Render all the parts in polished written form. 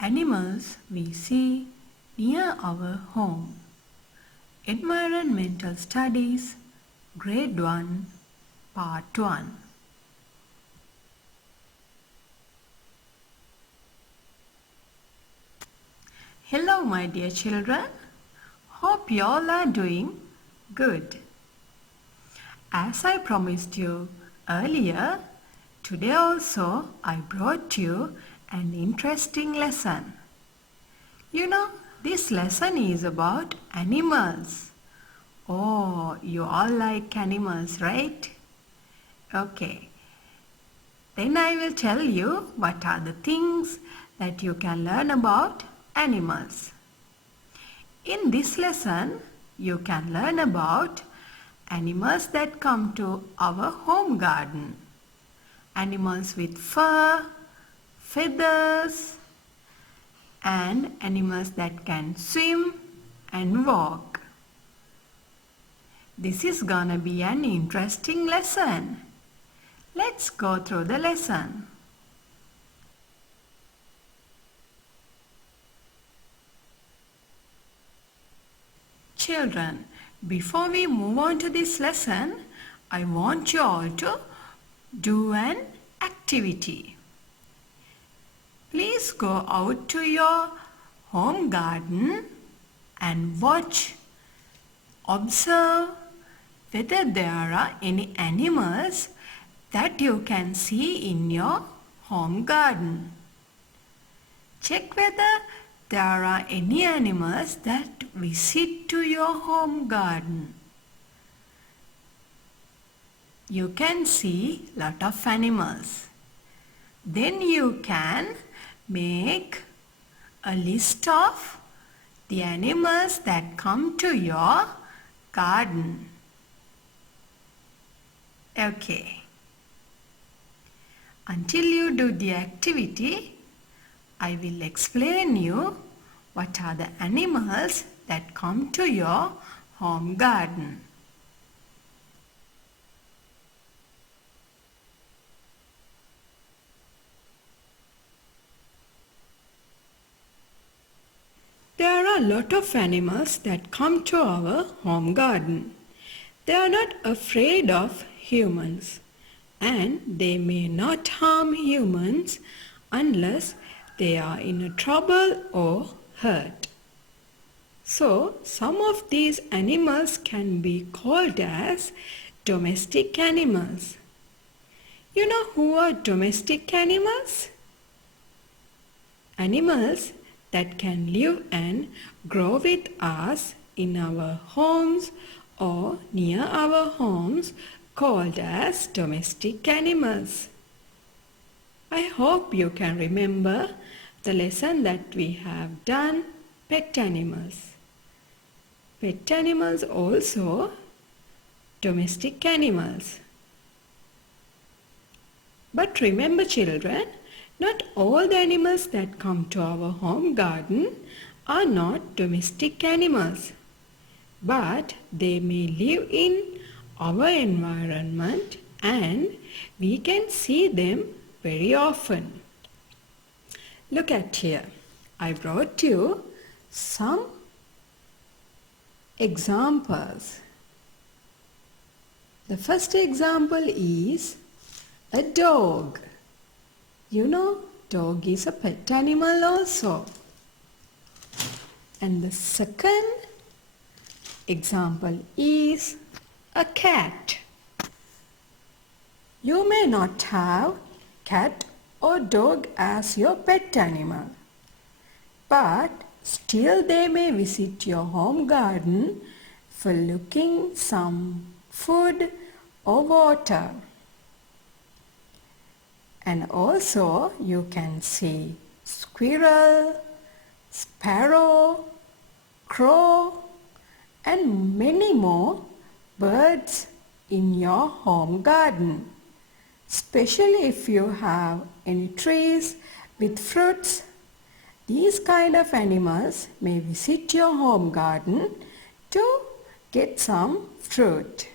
Animals we see near our home. Environmental Studies, Grade 1, Part 1. Hello my dear children. Hope you all are doing good. As I promised you earlier, today also I brought you an interesting lesson. You know, this lesson is about animals. Oh, you all like animals, right? Okay. Then I will tell you what are the things that you can learn about animals. In this lesson, you can learn about animals that come to our home garden. Animals with fur, feathers, and animals that can swim and walk. This is gonna be an interesting lesson. Let's go through the lesson. Children, before we move on to this lesson, I want you all to do an activity. Please go out to your home garden and observe whether there are any animals that you can see in your home garden. Check whether there are any animals that visit to your home garden. You can see a lot of animals. Then you can make a list of the animals that come to your garden. Okay. Until you do the activity, I will explain you what are the animals that come to your home garden. There are a lot of animals that come to our home garden. They are not afraid of humans, and they may not harm humans unless they are in trouble or hurt. So, some of these animals can be called as domestic animals. You know who are domestic animals? Animals that can live and grow with us in our homes or near our homes, called as domestic animals. I hope you can remember the lesson that we have done, pet animals. Pet animals also domestic animals. But remember children, not all the animals that come to our home garden are not domestic animals, but they may live in our environment and we can see them very often. Look at here. I brought you some examples. The first example is a dog. You know, dog is a pet animal also. And the second example is a cat. You may not have cat or dog as your pet animal, but still they may visit your home garden for looking some food or water. And also you can see squirrel, sparrow, crow, and many more birds in your home garden. Especially if you have any trees with fruits, these kind of animals may visit your home garden to get some fruit.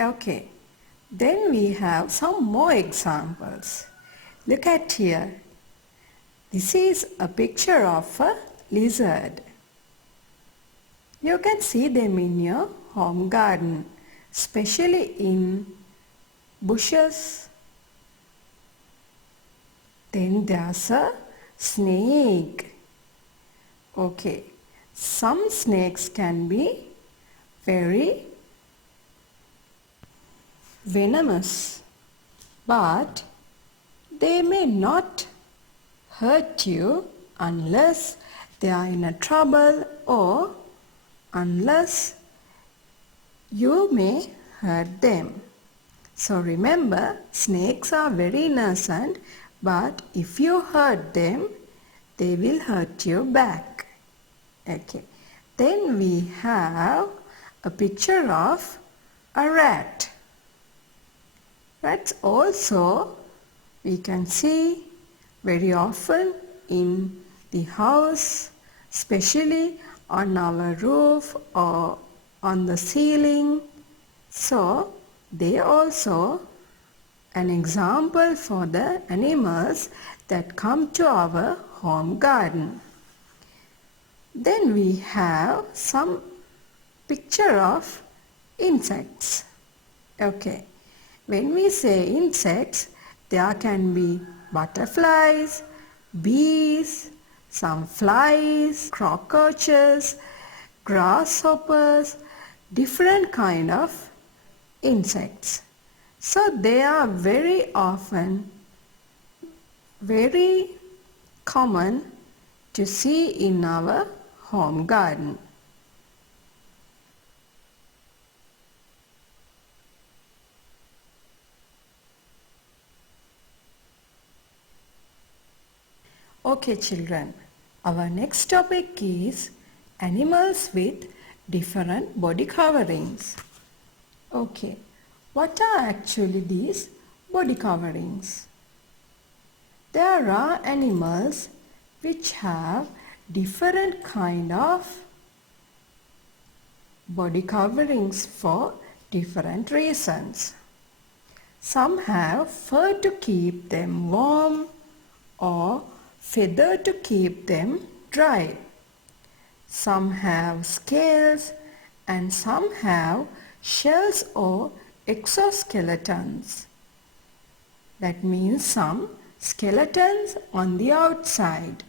Okay, then we have some more examples. Look at here. This is a picture of a lizard. You can see them in your home garden, especially in bushes. Then there's a snake. Okay, some snakes can be very venomous, but they may not hurt you unless they are in a trouble or unless you may hurt them. So remember, snakes are very innocent, but if you hurt them, they will hurt you back. Okay. Then we have a picture of a rat. Rats also we can see very often in the house, especially on our roof or on the ceiling. So they also an example for the animals that come to our home garden. Then we have some picture of insects. Okay, when we say insects, there can be butterflies, bees, some flies, cockroaches, grasshoppers, different kind of insects. So they are very often very common to see in our home garden. Okay children, our next topic is animals with different body coverings. Okay, what are actually these body coverings? There are animals which have different kind of body coverings for different reasons. Some have fur to keep them warm or feather to keep them dry. Some have scales and some have shells or exoskeletons. That means some skeletons on the outside.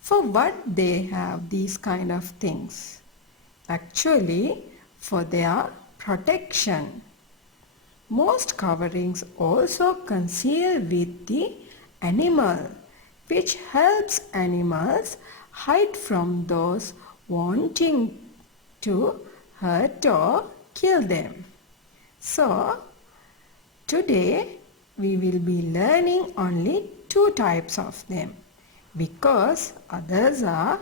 For what they have these kind of things? Actually, for their protection. Most coverings also conceal with the animal, which helps animals hide from those wanting to hurt or kill them. So, today we will be learning only two types of them because others are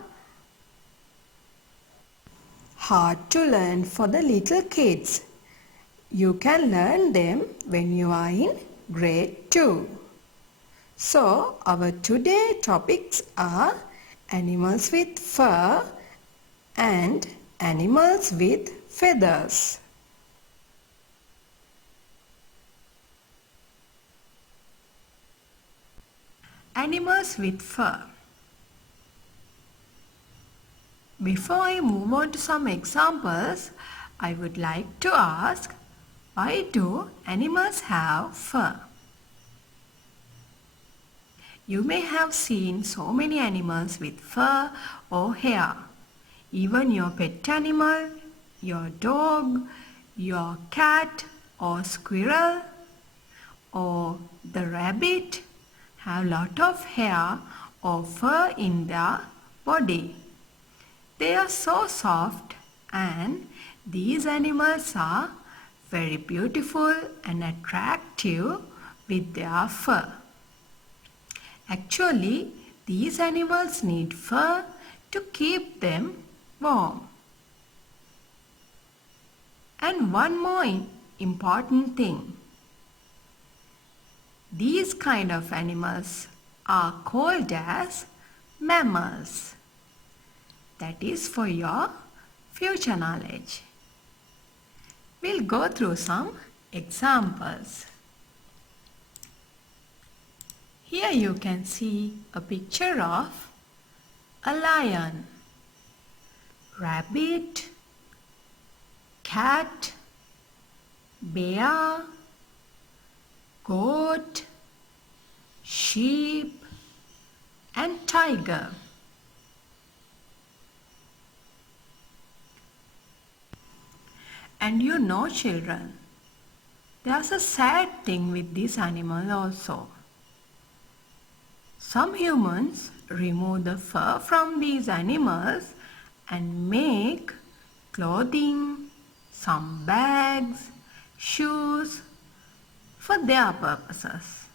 hard to learn for the little kids. You can learn them when you are in grade 2. So, our today topics are animals with fur and animals with feathers. Animals with fur. Before I move on to some examples, I would like to ask, why do animals have fur? You may have seen so many animals with fur or hair. Even your pet animal, your dog, your cat or squirrel or the rabbit have lot of hair or fur in their body. They are so soft and these animals are very beautiful and attractive with their fur. Actually, these animals need fur to keep them warm. And one more important thing. These kind of animals are called as mammals. That is for your future knowledge. We'll go through some examples. Here you can see a picture of a lion, rabbit, cat, bear, goat, sheep and tiger. And you know, children, there's a sad thing with these animals also. Some humans remove the fur from these animals and make clothing, some bags, shoes for their purposes.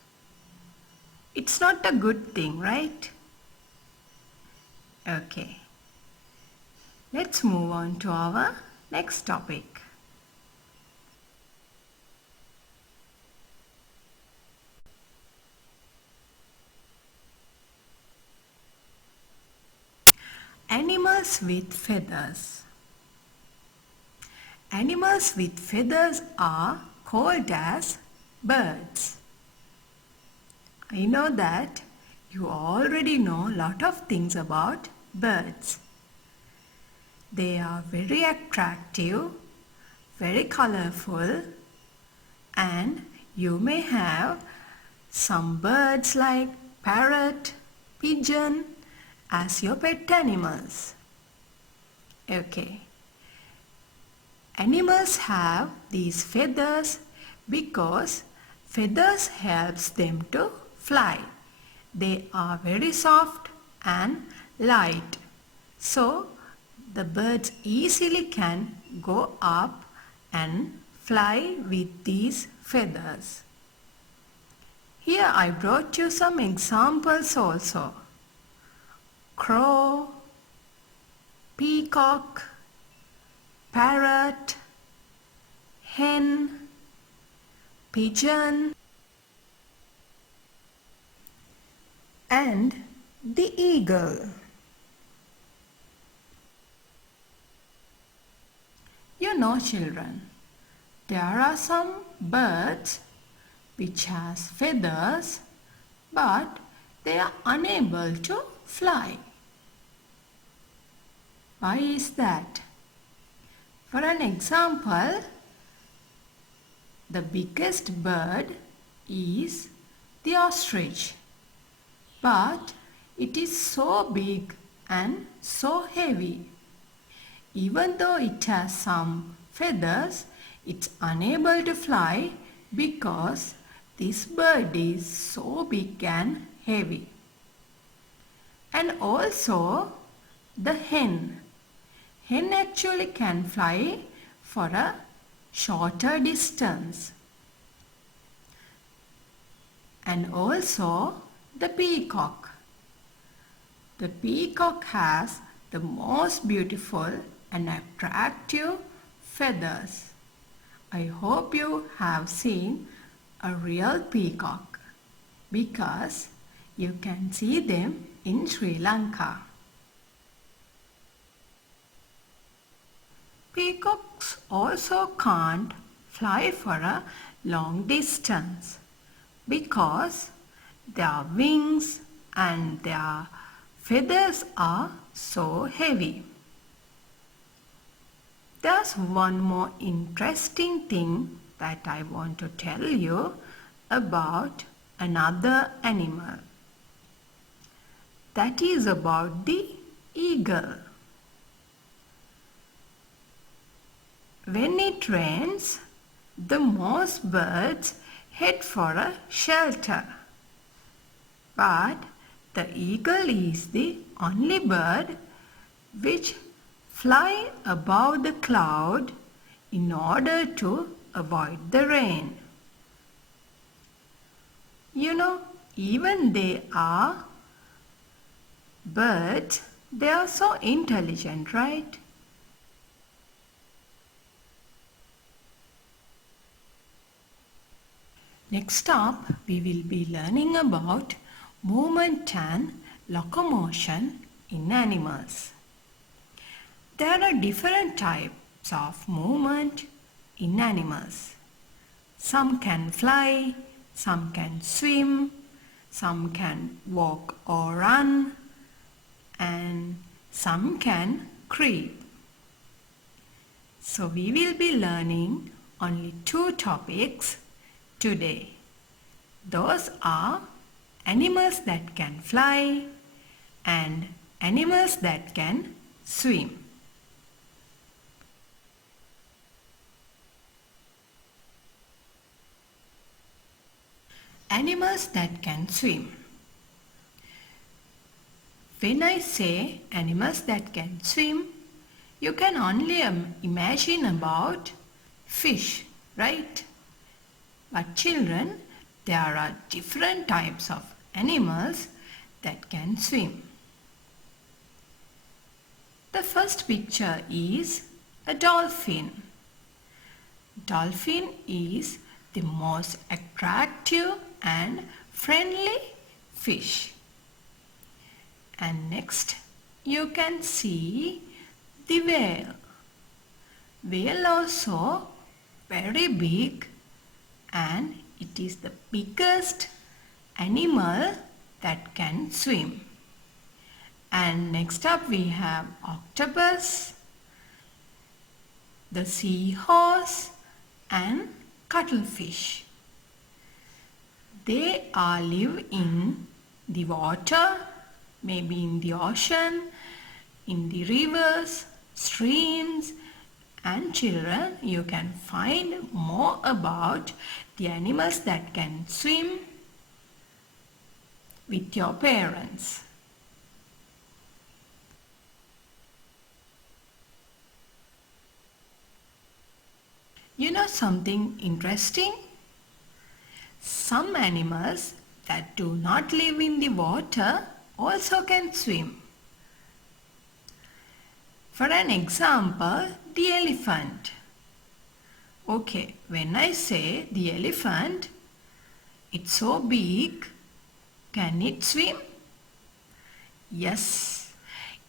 It's not a good thing, right? Okay. Let's move on to our next topic. Animals with feathers. Animals with feathers are called as birds. I know that you already know a lot of things about birds. They are very attractive, very colorful, and you may have some birds like parrot, pigeon as your pet animals. Okay. Animals have these feathers because feathers helps them to fly. They are very soft and light. So the birds easily can go up and fly with these feathers. Here I brought you some examples also. Crow, peacock, parrot, hen, pigeon, and the eagle. You know, children, there are some birds which has feathers but they are unable to fly. Why is that? For an example, the biggest bird is the ostrich, but it is so big and so heavy. Even though it has some feathers, it's unable to fly because this bird is so big and heavy. And also the hen. Hen actually can fly for a shorter distance. And also the peacock. The peacock has the most beautiful and attractive feathers. I hope you have seen a real peacock because you can see them in Sri Lanka. Peacocks also can't fly for a long distance because their wings and their feathers are so heavy. There's one more interesting thing that I want to tell you about another animal. That is about the eagle. When it rains, the most birds head for a shelter. But the eagle is the only bird which fly above the cloud in order to avoid the rain. You know, even they are birds, they are so intelligent, right? Next up, we will be learning about movement and locomotion in animals. There are different types of movement in animals. Some can fly, some can swim, some can walk or run, and some can creep. So we will be learning only 2 topics today. Those are animals that can fly and animals that can swim. Animals that can swim. When I say animals that can swim, you can only imagine about fish, right? But children, there are different types of animals that can swim. The first picture is a dolphin. Dolphin is the most attractive and friendly fish. And next you can see the whale. Whale also very big, and it is the biggest animal that can swim. And next up we have octopus, the seahorse and cuttlefish. They all live in the water, maybe in the ocean, in the rivers, streams, and children, you can find more about the animals that can swim with your parents. You know something interesting? Some animals that do not live in the water also can swim. For an example, the elephant. Okay, when I say the elephant, it's so big, can it swim? Yes,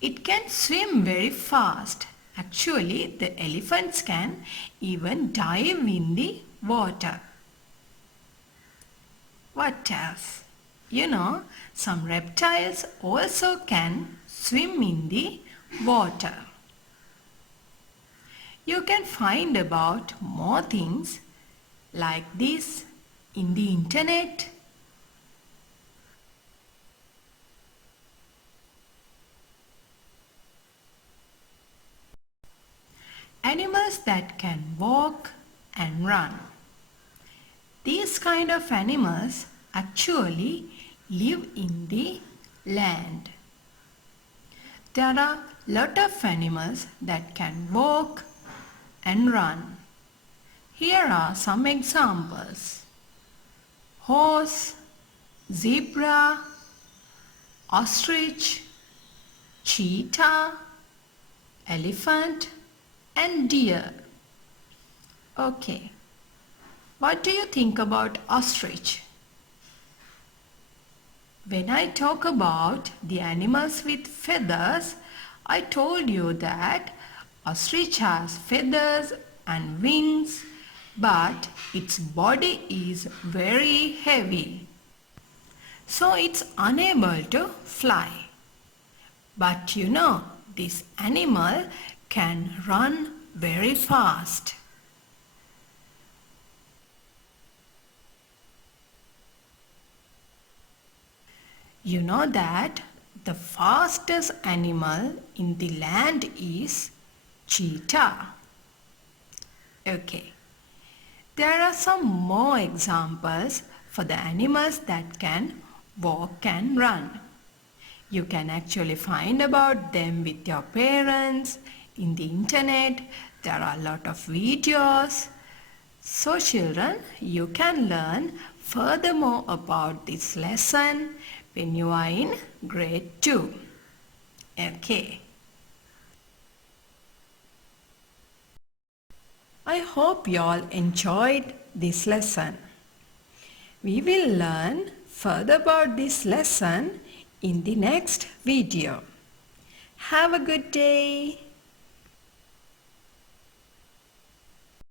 it can swim very fast. Actually, the elephants can even dive in the water. What else? You know, some reptiles also can swim in the water. You can find about more things like this in the internet. Animals that can walk and run. These kind of animals actually live in the land. There are a lot of animals that can walk and run. Here are some examples. Horse, zebra, ostrich, cheetah, elephant, and deer. Okay, what do you think about ostrich? When I talk about the animals with feathers, I told you that ostrich has feathers and wings, but its body is very heavy, so it's unable to fly. But you know, this animal can run very fast. You know that the fastest animal in the land is cheetah. Okay, there are some more examples for the animals that can walk and run. You can actually find about them with your parents in the internet. There are a lot of videos. So children, you can learn furthermore about this lesson when you are in grade 2. Okay. I hope you all enjoyed this lesson. We will learn further about this lesson in the next video. Have a good day.